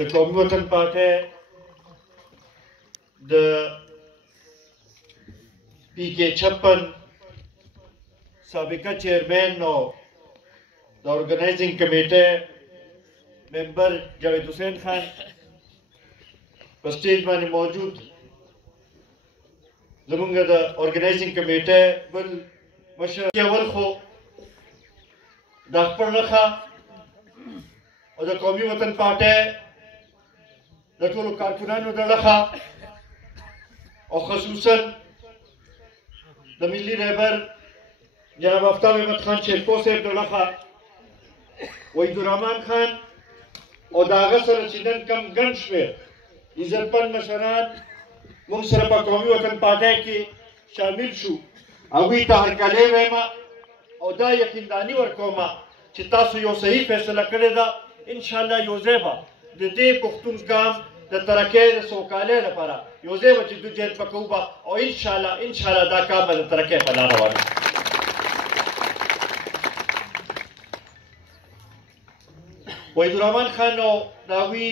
د قومي وطن پارټۍ د PK56 سابقه چیرمین او د ارګنایزینګ کمیټې ممبر جاوید حسین خان په سټیج باندې موجود زمونږ د ارګنایزینګ کمیټې بل مشر اول خو د خپل نښه او د قومي وطن پارټۍ د ټولو کارکونانو د نښه او خصوصا د ملي رهبر جناب آفتاب احمد خان شیرپو صاحب د نښه وحیدالرحمن خان او د هغه سره چې نن کم ګڼ شمېر عزتمن مشران موږ سره په قومي وطن پارټۍ کې شامل شو هغوی ته هرکلی وایم او دا یقینداني ورکوم چې تاسو یو صحیح فیصله کړې ده انشاءالله یو ځای به د دې پښتون قام د ترقۍ د سوکالۍ لپاره یو ځای به جدوجہد به کوو او انشاءالله دا کار به د ترقۍ په لاره روان وي. وحیدالرحمن خان او د هغوی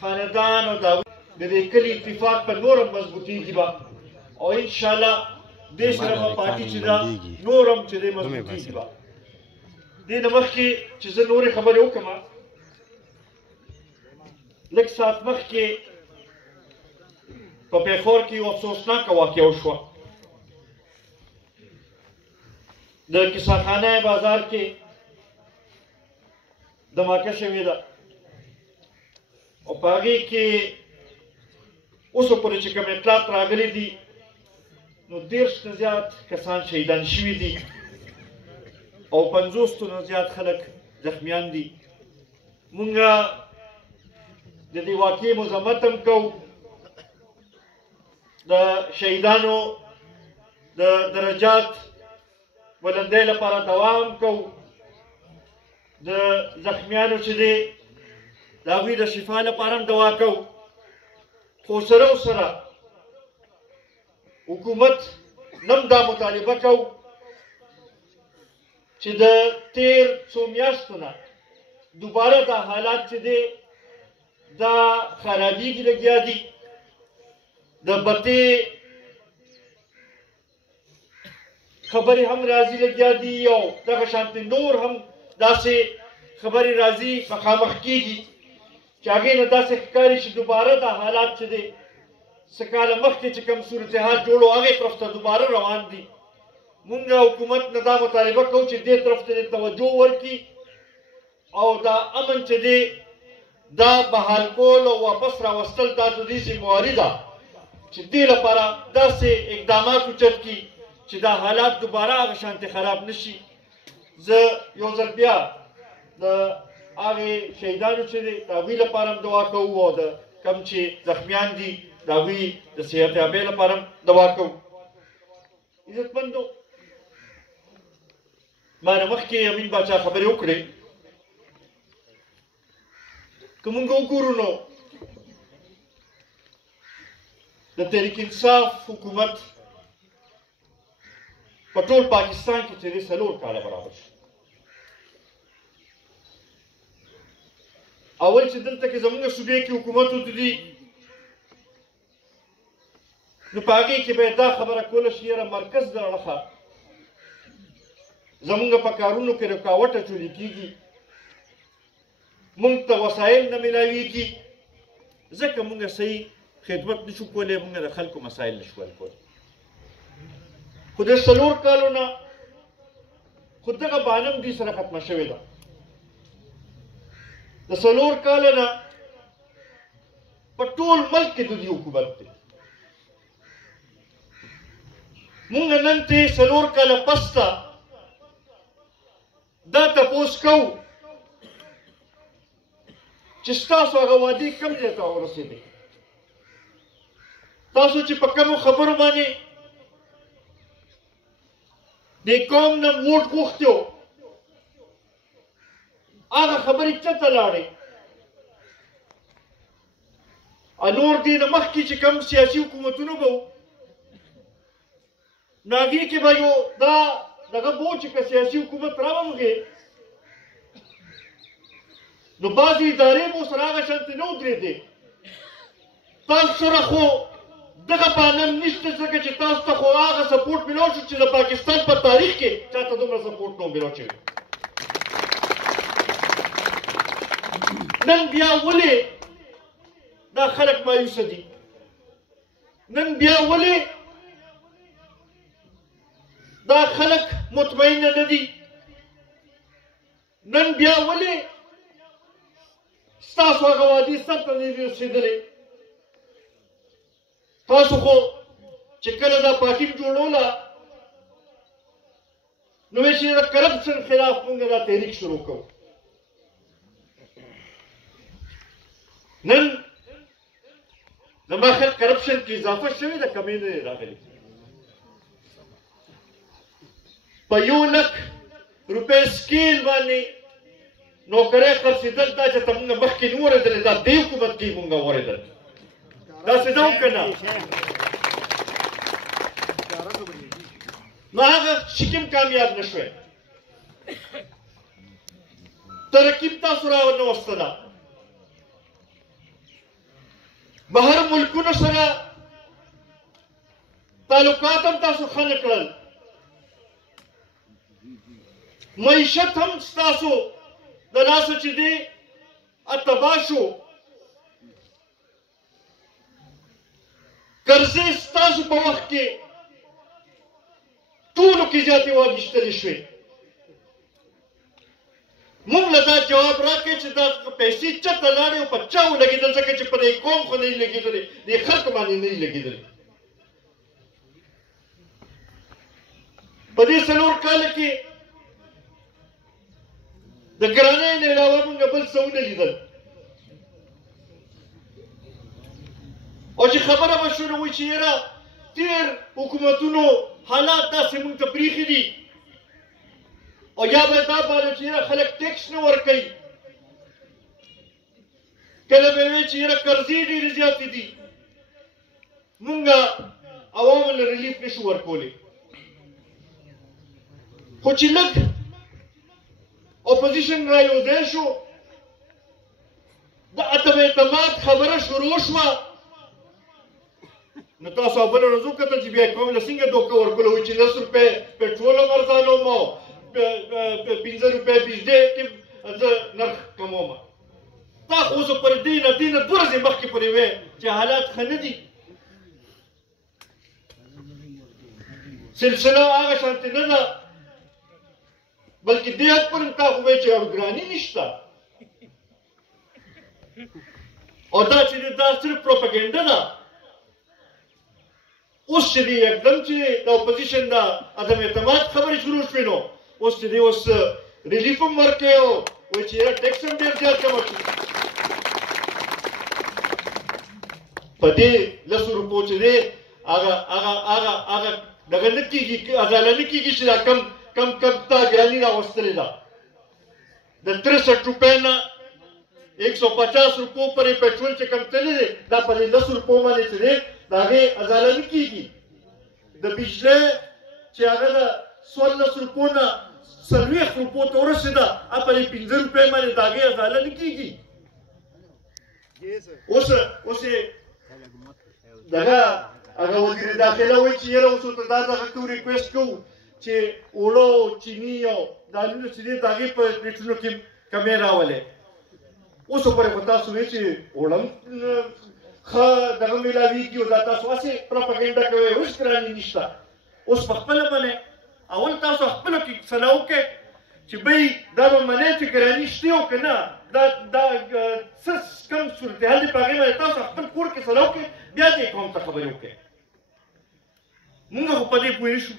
خاندان او د هغوی د دې کلي اتفاق په نور هم مضبوطېږي به او انشاءالله دې سره به پارټي چې ده نور هم چې دی مضبوطېږي به. دې نه مخکې چې زه نورې خبرې وکړم لږ ساعت مخکې په پېښور کې یو افسوسناکه واقعه وشوه. د کیساخانه بازار کې دماکه شوې ده او په هغې کې اوسه پورې چې کوم اطلاعات راغلي دي نو 30 نه زیات کسان شهیدان شوي دي او 50 نه زیات خلک زخمیان دي. مونږ د دې واقعې مذمت هم کوو د شهیدانو د درجات بلندۍ لپاره دعا هم کوو د زخمیانو چې دی د هغوی د شفا لپاره هم دعا کوو خو سره او سره حکومت نم دا مطالبه کوو چې د تیر څو میاشتو نه دوباره دا حالات چې دی دا خرابېږي لګیا دي د بتې خبرې هم راځي لګیا دي او دغه شانتې نور هم داسې خبرې راځي مخامخ کېږي چې هغې نه داسې ښکاري چې دوباره دا حالات چې دی څه کاله مخکې چې کوم صورتحال جوړ و هغې طرف ته دوباره روان دي. مونږ حکومت نه دا مطالبه کوو چې دې طرف ته توجه ورکړي او دا امن چې دی دا بحال کول او واپس راوستل دا د دې ذمهواري ده چې دې لپاره داسې اقدامات اوچت کړي چې دا حالات دوباره هغه شانتې خراب نه شي. زه یو ځل بیا د هغې شهیدانو چې دی د هغوی لپاره هم دعا کوو او د کوم چې زخمیان دي د هغوی د صحتیابۍ لپاره هم دعا کوو. عزتمندو ما نه مخکې امین باچا خبرې وکړې که مونږ وګورو نو د تحریک انصاف حکومت په ټول پاکستان کې چې دی 4 کاله برابر شو. اول چې دلته کې زموږ صوبې کې حکومت وتدي نو په هغې کې به دا خبره کوله چې یاره مرکز د اړخه زموږ په کارونو کې رکاوټ اچولي کېږي مونږ ته وسایل نه میلاویږي ځکه مونږ صحیح خدمت نشو کولی مونږ د خلکو مسایل نشو حل کولی. خو د 4 کالو نه خو دغه بهانه هم دوی سره ختمه شوې ده. د 4 کاله نه په ټول ملک کې د دوی حکومت دی. مونږ نن ته 4 کاله پس ته دا تپوس کوو چې ستاسو هغه وعدې کوم ځای ته ورسېدې تاسو چې په کومو خبرو باندې د قوم نه ووټ غوښتي وو هغه خبرې چېرته لاړې نور دې نه مخکې چې کوم سیاسي حکومتونه به وو نو هغې کې به یو دا دغه به و چې که سیاسي حکومت راوغږې نو بعضې ادارې به ورسره هغه شانتې نه ودرېدې. تاسو سره خو دغه بانم نشته ځکه چې تاسو ته خو هغه سپورټ میلاو شو چې د پاکستان په تاریخ کې چاته دومره سپورټ نه و میلاو شوی. نن بیا ولې دا خلک مایوسه دي؟ نن بیا ولې دا خلک مطمئنه نه دي؟ نن بیا ولې ستاسو هغه وعدې سر ته نه دي رسېدلې؟ تاسو خو چې کله دا پارټي جوړوله نو وایي چې د کرپشن خلاف موږ دا تحریک شروع کوو. نن زما خیال کرپشن کې اضافه شوې ده، کمې نه دی راغلې. په 1,00,000 سکیل باندې نوکرۍ خرڅېدل دا چې ته موږ مخکې نه اورېدلې، دا دې حکومت کې موږ اورېدل. داسې نه و که نه؟ نو هغه شکیم کامیاب نه شوی. ترکیب تاسو راونه وستله. بهر ملکونو سره تعلقات هم تاسو ښه نه کړل. معیشت هم ستاسو د لاسه چې دی تباه شو. قرضې ستاسو په وخت کې ټولو کې زیاتې واخیستلې شوې. موږ له دا جواب راکړئ چې دا پیسې چېرته لاړې او په چا ولګېدل، ځکه چې په دې قوم خو نه یې لګېدلې، دې خلکو باندې نه یې لګېدلې. په دې 4 کاله کې د ګرانۍ نه علاوه موږ بل څه ونه لیدل. او چې خبره به شروع وي چې یاره تېر حکومتونو حالات داسې موږ ته پرېښي دي، او یا به دا باندې چې یاره خلک ټیکس نه ورکوي، کله به وایي چې یاره قرضې ډېرې زیاتې دي، موږ عوامو له ریلیف نه شو ورکولی. خو چې لږ اپوزیشن را یوځای شو، د عدم اعتماد خبره شروع شوه، نو تاسو بله ورځ وکتل چې بیا قوم له څنګه دوکه ورکوله وایي چې 10 روپۍ پټرول هم ارزانوم او 15 روپۍ بجلی کې زه نرخ کموم. تا خو اوس پر دې نه 2 ورځې مخکې پورې وې چې حالات ښه نه دي. سلسله هغه شانتې نه ده، بلکې دې حد پورې تا خو وایي چې ګراني نشته. او دا چې دا صرف پروپاګنډه ده. اوس چې دی یکدم چې د اپوزیشن د عدم اعتماد خبرې شروع شوې، نو اوس چې دی اوس ریلیف هم ورکوي او وایي چې یاره ټیکس هم ډېر زیات کمه شي. په دې 10 روپو چې دی هغه دغه نه کېږي، ازاله نه کېږي چې دا کم تا ګراني راوستلې ده. د 63 روپۍ نه 150 روپو پورې پټرول چې کم تللی دی، دا په 10 روپو باندې چې دی د هغې ازاله نه کېږي. د بجلی چې هغه د 14 روپو نه 40 روپو ته ورسېده، هغه په 15 روپۍ باندې د هغې ازاله نه کېږي. اوس یې دغه هغه وزیر داخله وایي چې یاره اوس ورته دا دغه کوو ریکویسټ کوو چې اوړه او چیني او دالونه چې دی د هغې په ریټونو کې کمې راولئ. اوس پورې خو تاسو وایي چې اوړه هم ښه دغه میلاویږي او دا تاسو هسې پروپاګنډه کوئ، هېڅ ګراني نشته. اوس په خپله باندې اول تاسو خپلو کې صلاح وکړئ چې بی دا به منئ چې ګراني شته او که نه، دا څه کم صورتحال دی په هغې باندې تاسو خپل کور کې صلاح وکړئ، بیا دې قوم ته خبرې وکړئ. مونږ خو په دې پوه نه شو.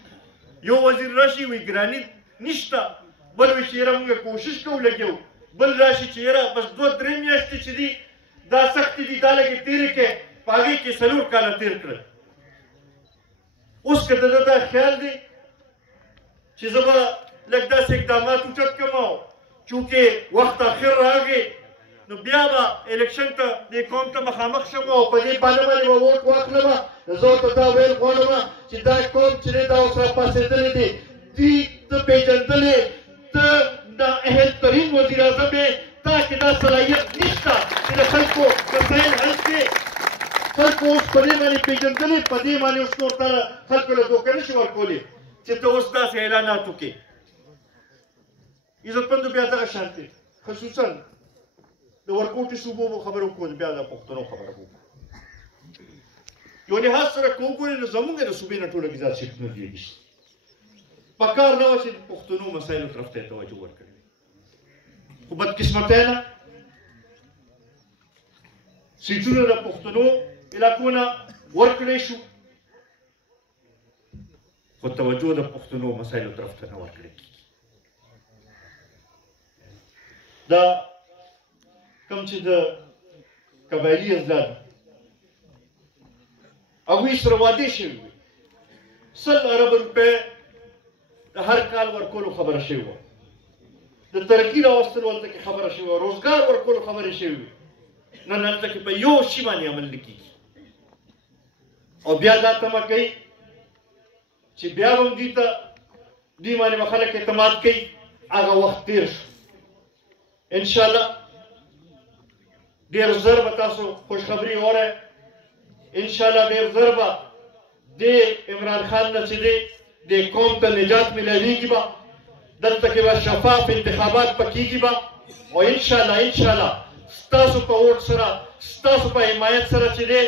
یو وزیر راشي وایي ګراني نشته، بل وایي چې یاره مونږ کوشش کوو لګیو، بل راشي چې یاره بس 2-3 میاشتې چې دي دا سختې دي، دا لږې تېرې کړئ، په هغې کې 4 کاله تېر کړل. اوس که د ده دا خیال دی چې زه به لږ داسې اقدامات اوچت کړم او چونکې وخت اخر راغی، نو بیا به الیکشن ته دې قوم ته مخامخ شم او په دې پانه باندې به ووټ واخلم. زه ورته دا ویل غواړم چې دا قوم چې دی دا اوس راپاڅېدلی دی، دوی ته پېژندلې، ته دا اهل ترین وزیر اعظم یې، تا افغانستان کې دا صلاحیت نشته چې د خلکو مسایل حل کړي. خلکو اوس په دې باندې پېژندلې، په دې باندې اوس نور ته خلکو له دوکه نشي ورکولی چې ته اوس داسې اعلانات وکړې. عزتمندو بیا دغه شانتې خصوصا د ورکوټي صوبو به خبره وکړو، بیا د پښتنو خبره وکړو. یو لحاظ سره که وګورې نو زموږ د صوبې نه ټوله وزارت شرکتونه جوړېږي. په کار نه وه چې د پښتنو مسایلو طرف ته یې توجه ورکړې، خو بدقسمتۍ نه سیټونه د پښتنو علاقو نه ورکړی شو، خو توجه د پښتنو مسایلو طرف ته نه ورکړی کېږي. دا کوم چې د قبایلي ازداد هغوی سره وعدې شوي وي، 100 ارب روپۍ د هر کال ورکولو خبره شوې وه، د ترقي راوستلو هلته کې خبره شوې وه، روزګار ورکولو خبرې شوې وي. نن هلته کې په یو شي باندې عمل نه کېږي او بیا دا تمه کوي چې بیا به هم دوی ته دوی باندې به خلک اعتماد کوي. هغه وخت تېر شو. انشاءالله ډېر زر به تاسو خوشخبري اورئ، انشاءالله ډېر زر به د عمران خان نه چې دی د قوم ته نجات میلاویږي به، دلته کې به شفاف انتخابات پکېږي به، او انشاءالله ستاسو په ووټ سره، ستاسو په حمایت سره چې دی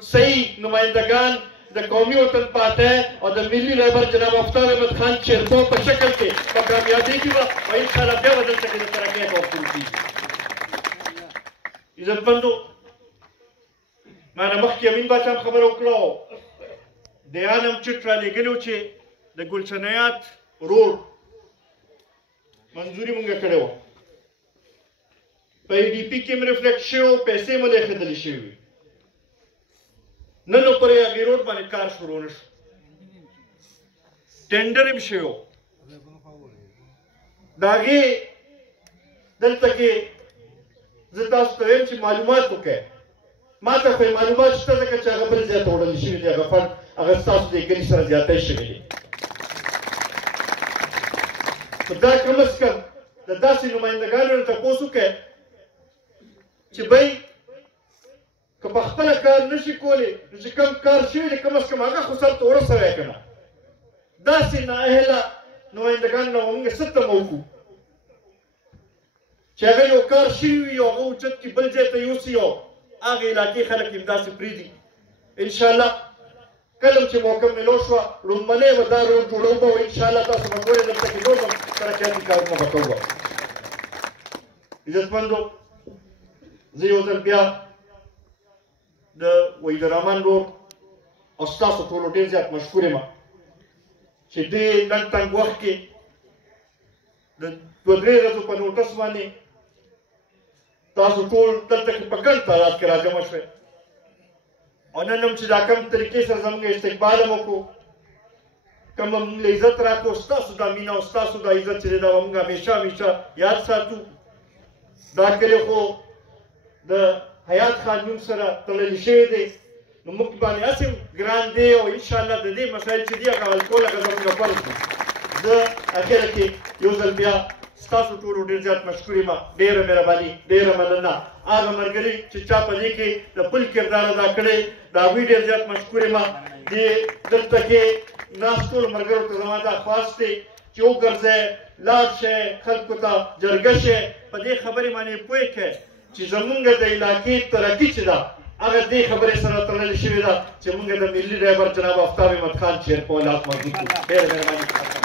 صحیح نمایندګان د قومي وطن پارټۍ او د ملي رهبر جناب آفتاب احمد خان چیرپو په شکل کې په کامیابېږي به، او انشاءالله بیا به دلته کې د ترقۍ توقع کېږي. عزتمندو، ما نه مخکې امین باچا هم خبره وکړه او دیان هم چټ رالېږلی و چې د ګلشنیات روډ منظوري مونږ کړې وه، په ای ډي پي کې هم ریفلیکټ شوی و، پیسې مو ایښودلې شوي وي. نن پورې هغې روډ باندې کار شروع نه شو، ټینډر هم شوی و. د هغې دلته کې زه تاسو ته وایم چې معلومات وکړئ. ما ته خو یې معلومات شته ځکه چې هغه بل ځای ته وړلی شوي دي، هغه فنډ هغه ستاسو د کلي سره زیاتی شوي دي. خو دا کم از کم د داسې نمایندګانو نه تپوس وکړئ چې بی که په خپله کار نشي کولی نو چې کوم کار شوي دی کم از کم هغه خو سرته ورسوی که نه. داسې نااهله نمایندګانو نه به مونږ څه تمه وکړو چې هغه یو کار شوي وي او هغه اوچت کړي بل ځای ته یوسي او هغې علاقې خلک یې همداسې پرېږدي. انشاءالله کله چې موقع میلو شوه لومړنی به دا روډ جوړو به، او انشاءالله تاسو به ګورئ دلته کې نور هم ترقیاتي کارونه به کوو. عزتمندو، زه یو ځل بیا د وحید الرحمن ورور او ستاسو ټولو ډېر زیات مشکور یم چې دې لنډ تنګ وخت کې د 2-3 ورځو په نوټس باندې تاسو ټول دلته کې په ګڼ تعداد کې راجمع شوئ، او نن هم چې دا کوم طریقې سره زموږ استقبال هم وکړو، کوم موږ له عزت راکړو، ستاسو دا مینه او ستاسو دا عزت چې دی دا به موږ همیشه یاد ساتو. دا کلی خو د حیات خان نوم سره تړلی شوی دی، نو موږ باندې هسې ګران دی، او انشاءالله د دې مسایل چې دي هغه حل کول هغه زموږ فرض دی. زه اخره کې یو ځل بیا ستاسو ټولو ډېر زیات مشکور یم، ډېره مهرباني، ډېره مننه. هغه ملګري چې چا په دې کې د پل کردار ادا کړی د هغوی ډېر زیات مشکور یم. دلته کې ناست ټولو ملګرو ته زما دا خواست دی چې وګرځئ، لاړ شئ، خلکو ته جرګه شئ، په دې خبرې باندې پوه کړئ چې زمونږ د علاقې ترقي چې ده هغه دې خبرې سره تړلې شوې ده چې مونږ د ملي رهبر جناب آفتاب احمد خان چیرپو لاس مضبوط کړو. ډېره مهرباني.